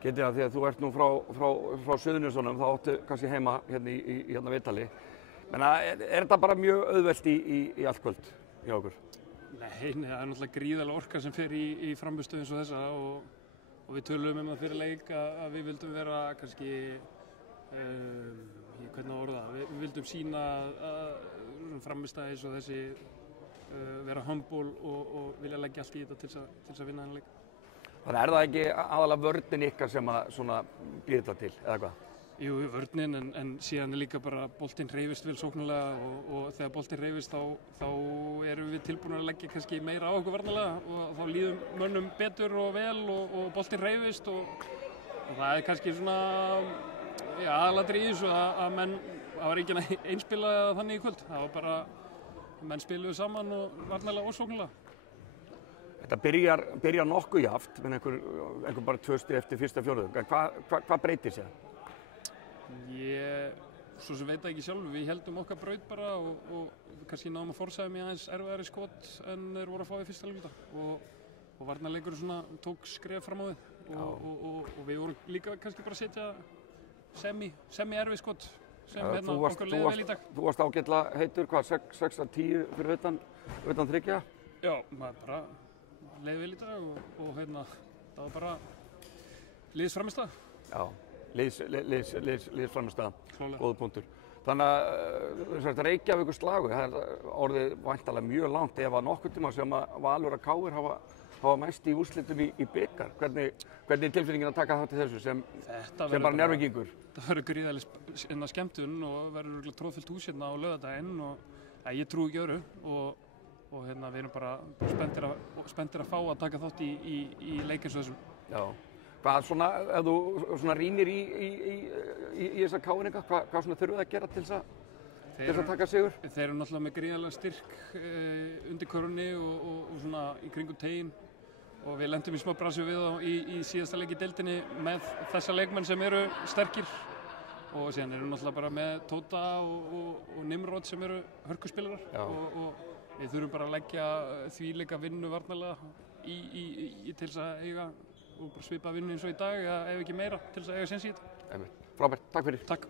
Getið að því að þú ert nú frá Suðurnesjunum, þá áttu kannski heima hérna í hérna Viðtali. Menna, er þetta bara mjög auðvelt í allt kvöld hjá okkur? Nei, það er náttúrulega gríðarlega orka sem fer í frammistöðu eins og þessa og við tölum það fyrir leik að við vildum vera kannski, hvernig að orða það, við vildum sýna frammistöðu eins og þessi, vera humble og vilja leggja allt í þetta til þess að vinna þennan leik. Þannig það ekki aðalega vörnin ykkar sem að svona býr þetta til, eða hvað? Jú, vörnin, en síðan líka bara boltinn hreyfist vel sóknarlega og þegar boltinn hreyfist þá erum við tilbúin að leggja kannski meira á okkur varnarlega og þá líðum mönnum betur og vel og boltinn hreyfist og það er kannski svona, já, aðalatriði í þessu að menn, það var ekki einspila þannig í kvöld, það var bara, menn spiluðu saman og varnarlega og sóknarlega. Þetta byrjar nokkuð jaft, menn einhver bara 2 stig eftir fyrsta fjórðung. Hvað breytir sér? Ég svo sem veit ekki sjálf, við heldum okkar braut bara og kannski náðum að forsæða mig aðeins erfiðari skot en þeir voru að fá í fyrsta hluta og varnarleikur svona tók skref fram á við og við vorum líka kannski bara að setja semi erfið skot sem hérna okkur leiði vel í dag. Þú varst ágætlega heitur, hvað, 6 af 10 fyrir utan þriggja? Já, maður bara leiði vel í dag og hérna, það var bara liðsframmistaða. Já. Liðsframmistaða, góður punktur. Þannig að Reykjavíkur slagur, það er orðið væntanlega mjög langt ef að nokkurn tíma sem að Valur og KR hafa mæst í úrslitum í bikar. Hvernig er tilfinningin að taka þátt í þessu sem bara Njarðvíkingur? Það verður gríðarlega skemmtun og verður tróðfullt hús hérna á laugardaginn og ég trúi ekki öðru og hérna við erum bara spenntir að fá að taka þátt í leik eins og þessum. Já. Hvað svona, ef þú svona rýnir í þessa káinninga, hvað svona þurfum það að gera til þess að taka sigur? Þeir eru náttúrulega með gríðarlega styrk undir körunni og svona í kringum teginn og við lentum í smá brasi við þá í síðasta leik í deildinni með þessa leikmenn sem eru sterkir og síðan eru náttúrulega bara með Tóta og Nimrod sem eru hörkuspilarar og við þurfum bara að leggja þvíleika vinnu varnarlega í til þess að eiga og bara svipa vinnu eins og í dag ef ekki meira til þess að eiga séns í þetta. Frábært, takk fyrir. Takk.